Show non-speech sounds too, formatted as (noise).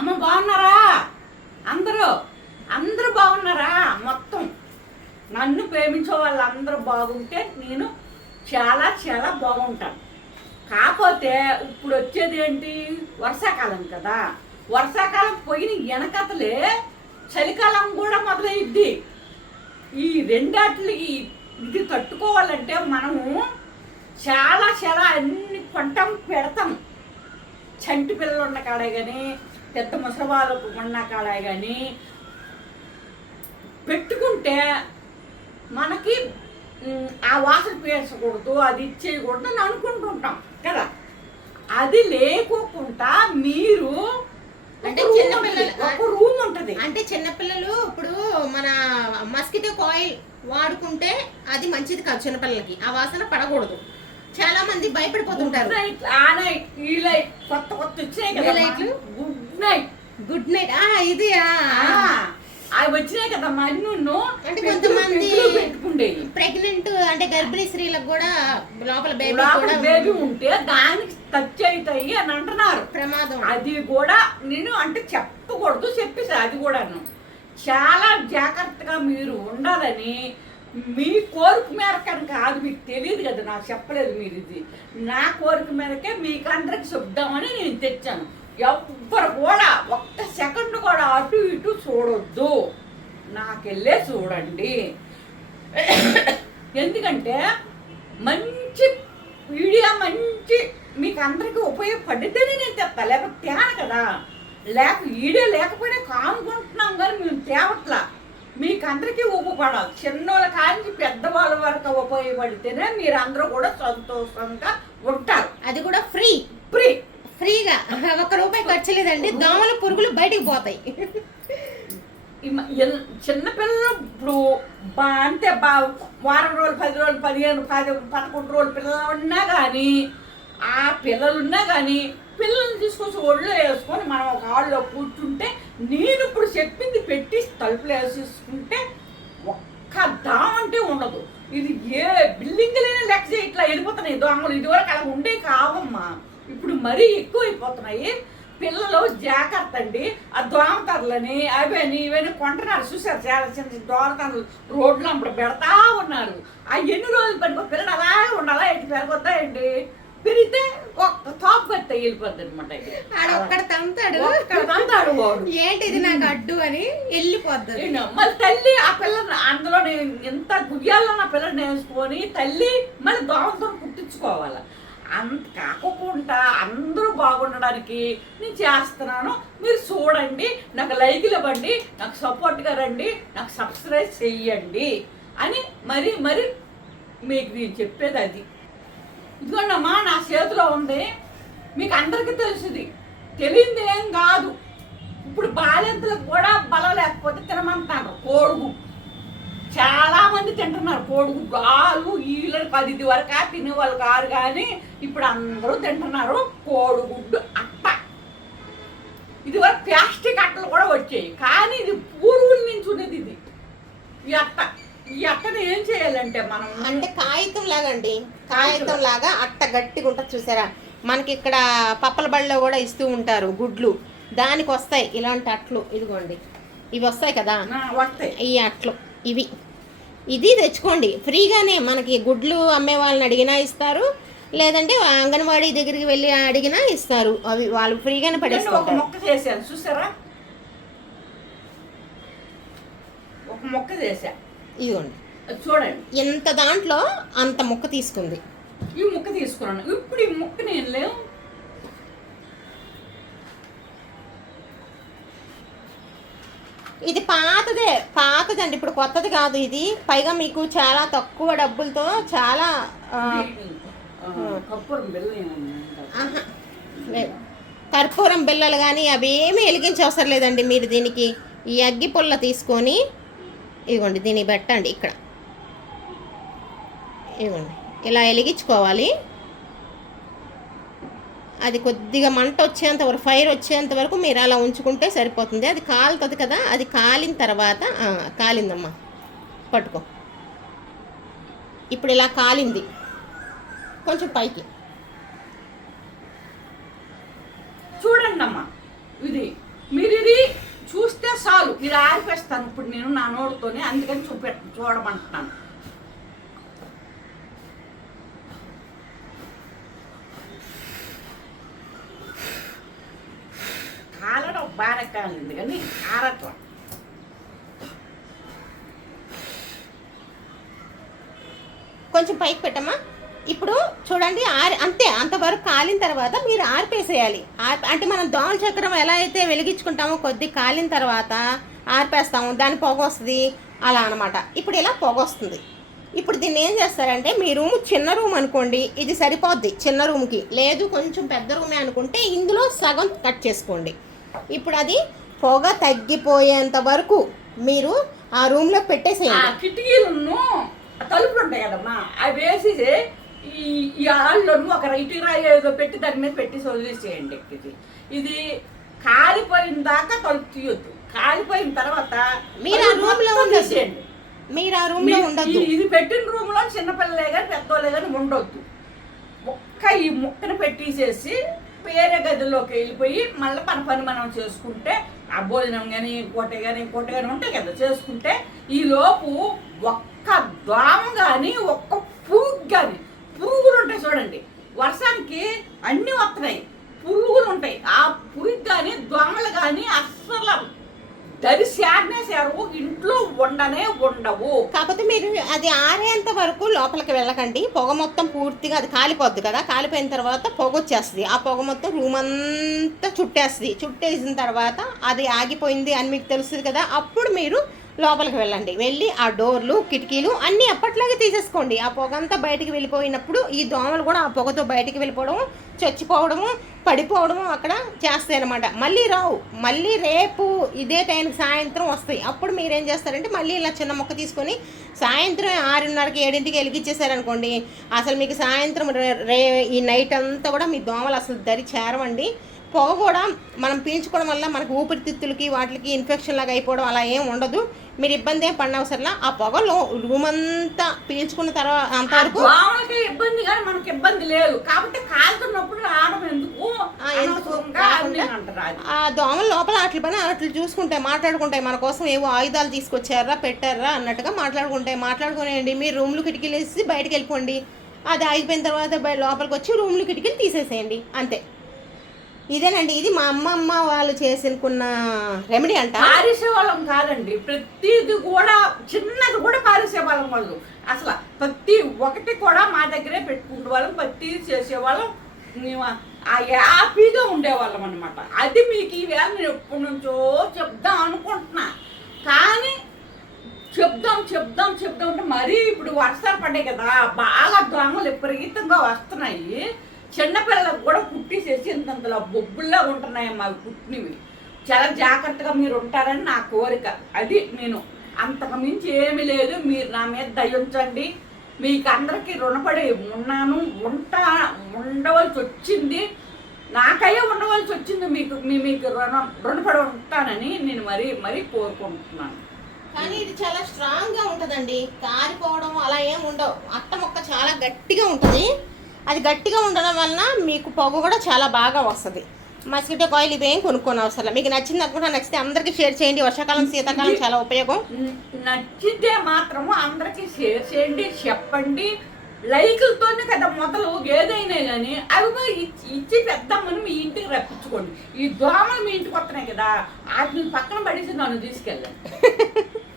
అమ్మ బాగున్నారా? అందరూ? అందరూ బాగున్నారా? మొత్తం. నన్ను ప్రేమించే వాళ్ళందరూ బాగుంటే నేను చాలా చాలా బాగుంటాను. కాకపోతే ఇప్పుడు వచ్చేది ఏంటి వర్షాకాలం కదా. వర్షాకాలం పోయిన వెనకతలే చలికాలం కూడా మొదలైద్ది. ఈ రెండాటికి ఇది తట్టుకోవాలంటే మనము చాలా చాలా అన్ని కొంటాం పెడతాం. చంటి పిల్లలు ఉన్న కాడే కానీ పెద్ద ముసలివాళ్ళకు ఉన్న కాడే కానీ పెట్టుకుంటే మనకి ఆ వాసన పీల్చకూడదు అది ఇచ్చేయకూడదు అని అనుకుంటుంటాం కదా? అది లేకోకుండా మీరు అంటే ఒక చిన్న room ఉంటది. పిల్లలు- ఒక రూమ్ ఉంటది. అంటే చిన్నపిల్లలు ఇప్పుడు మన మస్కిటో కాయిల్ వాడుకుంటే అది మంచిది కాదు చిన్నపిల్లలకి ఆ వాసన పడకూడదు. చాలా మంది భయపడిపోతుంటారు. ఆ ఈ లైట్ కొత్త కొత్త వచ్చినాయి ఏ కదా లైట్లు? గుడ్ నైట్ గుడ్ నైట్ ఆ ఇది ఆ. అవి వచ్చినాయి కదా మన్ను అంటే కొంతమంది పెట్టుకుండేవి. ప్రెగ్నెంట్ అంటే గర్భిణీ స్త్రీలకు కూడా లోపల బేబీ కూడా బేబీ ఉంటే దానికి టచ్ అవుతాయి అని అంటున్నారు. ప్రమాదం. అది కూడా నేను అంటే చెప్పకూడదు చెప్పేసి అది కూడాను. చాలా జాగ్రత్తగా మీరు ఉండాలని మీ కోరిక మేరకని కాదు మీకు తెలియదు కదా నాకు చెప్పలేదు మీరు ఇది. నా కోరిక మేరకే మీకు అందరికి చెప్దామని నేను తెచ్చాను. ఎవ్వరు కూడా ఒక్క సెకండ్ కూడా అటు ఇటు చూడొద్దు. నాకెళ్ళే చూడండి. ఎందుకంటే మంచి వీడియో మంచి మీకు అందరికీ ఉపయోగపడితేనే నేను తెస్తా లేకపోతే తేను కదా. లేక వీడియో లేకపోయినా కానుకుంటున్నాం కానీ మేము తేవట్లా. మీకు అందరికీ ఉపయోగపడాలి. చిన్నోళ్ళ కాంచి పెద్దవాళ్ళ వరకు ఉపయోగపడితేనే మీరు అందరూ కూడా సంతోషంగా ఉంటారు. అది కూడా ఫ్రీ. ఫ్రీ. ఫ్రీగా. ఒక్క రూపాయి ఖర్చు లేదండి. దోమలు పురుగులు బయటికి పోతాయి. చిన్నపిల్లలు ఇప్పుడు బా బా వారం రోజులు పది రోజులు పదిహేను పది పదకొండు రోజులు పిల్లలు ఉన్నా కానీ ఆ పిల్లలు ఉన్నా కానీ పిల్లల్ని తీసుకొచ్చి ఒళ్ళు వేసుకొని మనం ఒక ఆళ్ళలో కూర్చుంటే నేను ఇప్పుడు చెప్పింది పెట్టి తలుపులు వేసేసుకుంటే ఒక్క దాం అంటే ఉండదు. ఇది ఏ బిల్డింగ్లైనా లెక్క ఇట్లా వెళ్ళిపోతున్నాయి దోమలు. ఇదివరకు అలా ఉండే కావమ్మా. ఇప్పుడు మరీ ఎక్కువ అయిపోతున్నాయి పిల్లలు జాగ్రత్త అండి ఆ దోమతరలని అవని ఇవన్నీ కొంటున్నారు. చూసారు చాలా చిన్న చిన్న దోమతరలు రోడ్లు అప్పుడు పెడతా ఉన్నారు. ఆ ఎన్ని రోజులు పడిపో పిల్లలు అలాగే ఉండాలా? ఎటు పెరగొద్దాయండి? పెరిగితే ఒక్క తాపు పెద్ద వెళ్ళిపోద్ది అనమాట ఒక్కడ తంతాడు. అంతాడు వాడు. ఏంటి ఇది నాకు అడ్డు అని వెళ్ళిపోద్ది. మళ్ళీ తల్లి ఆ పిల్లని అందులో నేను ఎంత గుయ్యాల్లో నా పిల్లని వేసుకొని తల్లి మళ్ళీ దోమతో కుట్టించుకోవాలి? అంత కాకుండా అందరూ బాగుండడానికి నేను చేస్తున్నాను. మీరు చూడండి నాకు లైకులు ఇవ్వండి నాకు సపోర్ట్గా రండి నాకు సబ్స్క్రైబ్ చెయ్యండి అని మరి మరి మీకు నేను చెప్పేది అది. ఇదిగోండమ్మా నా చేతిలో ఉంది. మీకు అందరికీ తెలుసుది. తెలియంది ఏం కాదు. ఇప్పుడు బాలింతలకు కూడా బలం లేకపోతే తినమంటారు కోడుగు. చాలా మంది తింటున్నారు. కోడుగు గాలు వీళ్ళని పది వరకు తినే వాళ్ళు కారు కానీ ఇప్పుడు అందరూ తింటున్నారు కోడిగుడ్డు అట్ట. ఇది వరకు ప్లాస్టిక్ అట్టలు కూడా వచ్చాయి. కానీ ఇది పూర్వుల నుంచి ఉన్నది ఇది. ఈ అట్ట. ఈ అట్టని ఏం చేయాలంటే మనం అంటే కాగితం లాగండి. కాగితం లాగా అట్ట గట్టిగా ఉంటుంది చూసారా? మనకి ఇక్కడ పప్పల బళ్ళలో కూడా ఇస్తూ ఉంటారు గుడ్లు. దానికి వస్తాయి ఇలాంటి అట్లు. ఇదిగోండి. ఇవి వస్తాయి కదా? వస్తాయి. ఈ అట్లు. ఇవి. ఇది తెచ్చుకోండి. ఫ్రీగానే మనకి గుడ్లు అమ్మే వాళ్ళని అడిగినా ఇస్తారు. లేదంటే అంగన్వాడీ దగ్గరికి వెళ్ళి అడిగినా ఇస్తారు. అవి వాళ్ళు ఫ్రీగానే పడేసుకుంటారు. మొక్క చేశాను చూసారా? ఒక మొక్క చేశా. ఇదిగోండి. చూడండి. ఎంత దాంట్లో అంత ముక్క తీసుకుంది. ఈ ముక్క తీసుకున్నాను ఇప్పుడు ఈ ముక్క నేను లేవు ఇది పాతదే పాతదండి. ఇప్పుడు కొత్తది కాదు ఇది. పైగా మీకు చాలా తక్కువ డబ్బులతో చాలా కర్పూరం బెల్లం ఏమన్నా ఆహా, లేదు. కర్పూరం బిళ్ళలు కానీ అవి ఏమీ వెలిగించే అవసరం లేదండి మీరు దీనికి. ఈ అగ్గి పుల్ల తీసుకొని ఇదిగోండి దీన్ని పెట్టండి ఇక్కడ. ఇదిగోండి ఇలా వెలిగించుకోవాలి. అది కొద్దిగా మంట వచ్చేంత వరకు ఫైర్ వచ్చేంత వరకు మీరు అలా ఉంచుకుంటే సరిపోతుంది. అది కాలుతుంది కదా అది కాలిన తర్వాత కాలిందమ్మా. పట్టుకో. ఇప్పుడు ఇలా కాలింది. కొంచెం పైకి. చూడండి అమ్మా ఇది ఇది ఆరిపేస్తాను. ఇప్పుడు నేను నా నోడుతోనే అందుకని చూపె చూడమంటున్నాను కాలడం బాగా కాలింది కానీ కారట్లా. కొంచెం పైకి పెట్టమ్మా. ఇప్పుడు చూడండి ఆరి అంతే అంతవరకు కాలిన తర్వాత మీరు ఆర్పేసేయాలి. ఆర్ అంటే మనం దోమల చక్రం ఎలా అయితే వెలిగించుకుంటామో కొద్ది కాలిన తర్వాత ఆర్పేస్తాము. దాని పొగ వస్తుంది. అలా అనమాట ఇప్పుడు ఇలా పొగ వస్తుంది. ఇప్పుడు దీన్ని ఏం చేస్తారంటే మీ రూమ్ చిన్న రూమ్ అనుకోండి ఇది సరిపోద్ది చిన్న రూమ్కి. లేదు కొంచెం పెద్ద రూమే అనుకుంటే ఇందులో సగం కట్ చేసుకోండి. ఇప్పుడు అది పొగ తగ్గిపోయేంత వరకు మీరు ఆ రూమ్లో ఆ పెట్టేసేయండి. కిటికీలను తలుపులు ఉంటాయి కదమ్మా. అవి వేసి ఈ ఈ ఆళ్ళను ఒక రైట్ రాయి ఏదో పెట్టి దాని మీద పెట్టి వదిలేసేయండి ఇది ఇది కాలిపోయిన దాకా తలుపు తీయొద్దు. కాలిపోయిన తర్వాత మీరు ఆ లో ఉండొద్దు. తీసేయండి. మీరు ఆ రూమ్లో ఉండొద్దు. ఇది పెట్టిన రూమ్లో చిన్నపిల్లలే కానీ పెద్దోళ్ళే కానీ ఉండొద్దు. ఒక్క ఈ ముక్కను పెట్టేసేసి వేరే గదిలోకి వెళ్ళిపోయి మళ్ళీ మన పని మనం చేసుకుంటే ఆ భోజనం కానీ ఇంకోటి కానీ ఇంకోటి కానీ ఉంటాయి కదా చేసుకుంటే ఈలోపు ఒక్క దోమ కానీ ఒక్క పురుగు కానీ పురుగులు ఉంటాయి చూడండి. వర్షానికి అన్నీ వస్తున్నాయి పురుగులు ఉంటాయి. ఆ పురుగు కానీ దోమలు కానీ అస్సలు దరి సేరవు ఇంట్లో ఉండనే ఉండవు. కాకపోతే మీరు అది ఆరేంత వరకు లోపలికి వెళ్ళకండి. పొగ మొత్తం పూర్తిగా అది కాలిపోద్ది కదా. కాలిపోయిన తర్వాత పొగ వచ్చేస్తుంది. ఆ పొగ మొత్తం రూమ్ అంతా చుట్టేస్తుంది. చుట్టేసిన తర్వాత అది ఆగిపోయింది అని మీకు తెలుస్తుంది కదా. అప్పుడు మీరు లోపలికి వెళ్ళండి. వెళ్ళి ఆ డోర్లు కిటికీలు అన్నీ అప్పట్లాగే తీసేసుకోండి. ఆ పొగ అంతా బయటికి వెళ్ళిపోయినప్పుడు ఈ దోమలు కూడా ఆ పొగతో బయటికి వెళ్ళిపోవడము చచ్చిపోవడము పడిపోవడము అక్కడ చేస్తాయి అనమాట మళ్ళీ రావు. మళ్ళీ రేపు ఇదే టైంకి సాయంత్రం వస్తాయి. అప్పుడు మీరు ఏం చేస్తారంటే మళ్ళీ ఇలా చిన్న మొక్క తీసుకొని సాయంత్రం ఆరున్నరకి ఏడింటికి వెలిగించేసారనుకోండి అసలు మీకు సాయంత్రం రే- రే ఈ నైట్ అంతా కూడా మీ దోమలు అసలు దరి చేరవండి. పొగ కూడా మనం పీల్చుకోవడం వల్ల మనకు ఊపిరితిత్తులకి వాటికి ఇన్ఫెక్షన్ లాగా అయిపోవడం అలా ఏం ఉండదు. మీరు ఇబ్బంది ఏం పడినవసరంలా ఆ పొగలో రూమ్ అంతా పీల్చుకున్న తర్వాత అంతవరకు ఇబ్బంది కానీ మనకి ఇబ్బంది లేదు. కాబట్టి కాలుతున్నప్పుడు రావడం ఎందుకు? ఆ, దోమల లోపల వాటి పని వాటిని చూసుకుంటాయి మాట్లాడుకుంటాయి మన కోసం ఏవో ఆయుధాలు తీసుకొచ్చారా పెట్టారా అన్నట్టుగా మాట్లాడుకుంటాయి మాట్లాడుకునేయండి మీరు రూమ్లు కిటికీలు వేసి బయటకు వెళ్ళిపోండి. అది ఆగిపోయిన తర్వాత లోపలికి వచ్చి రూమ్లు కిటికీలు తీసేసేయండి. అంతే. ఇదేనండి ఇది మా అమ్మమ్మ వాళ్ళు చేసుకున్న రెమెడీ అంట. పారిసేవాళ్ళం కాదండి ప్రతిది కూడా చిన్నది కూడా పారిసేవాళ్ళం వాళ్ళు అసలు ప్రతి ఒకటి కూడా మా దగ్గరే పెట్టుకుంటే వాళ్ళం ప్రతిది చేసేవాళ్ళం ఆ హ్యాపీగా ఉండేవాళ్ళం అనమాట అది మీకు ఈవేళ నేను ఎప్పటి నుంచో చెప్దాం అనుకుంటున్నా. కానీ చెప్దాం చెప్దాం చెప్దాం అంటే మరీ ఇప్పుడు వర్షాలు పడ్డాయి కదా బాగా దోమలు విపరీతంగా వస్తున్నాయి. చిన్నపిల్లలకు కూడా కుట్టేసేసి ఇంతంతలా బొబ్బుల్లా ఉంటున్నాయమ్మా అవి పుట్టినవి చాలా జాగ్రత్తగా మీరు ఉంటారని నా కోరిక. అది నేను అంతకు మించి ఏమీ లేదు. మీరు నా మీద దయ ఉంచండి. మీకు అందరికీ రుణపడి ఉన్నాను. ఉంటా ఉండవలసి వచ్చింది. నాకయ్యే ఉండవలసి వచ్చింది. మీకు మీ మీకు రుణం రుణపడి ఉంటానని నేను మరీ మరీ కోరుకుంటున్నాను. కానీ ఇది చాలా స్ట్రాంగ్గా ఉంటుందండి. కారిపోవడం అలా ఏం ఉండవు. అట్ట మొక్క చాలా గట్టిగా ఉంటుంది. అది గట్టిగా ఉండడం వలన మీకు పొగ కూడా చాలా బాగా వస్తుంది. మస్కిటో కాయిల్ ఇవేం కొనుక్కోని అవసరం. మీకు నచ్చింది అనుకుంటా నచ్చితే అందరికీ షేర్ చేయండి. వర్షాకాలం శీతాకాలం చాలా ఉపయోగం. నచ్చితే మాత్రము అందరికీ షేర్ చేయండి చెప్పండి. లైకులతోనే కదా మొదలు ఏదైనా కానీ అవి కూడా ఇచ్చి ఇచ్చి పెద్దమ్మని మీ ఇంటికి రప్పించుకోండి. ఈ దోమలు మీ ఇంటికి వస్తున్నాయి కదా వాటిని పక్కన పడేసి నన్ను తీసుకెళ్ళండి. (laughs)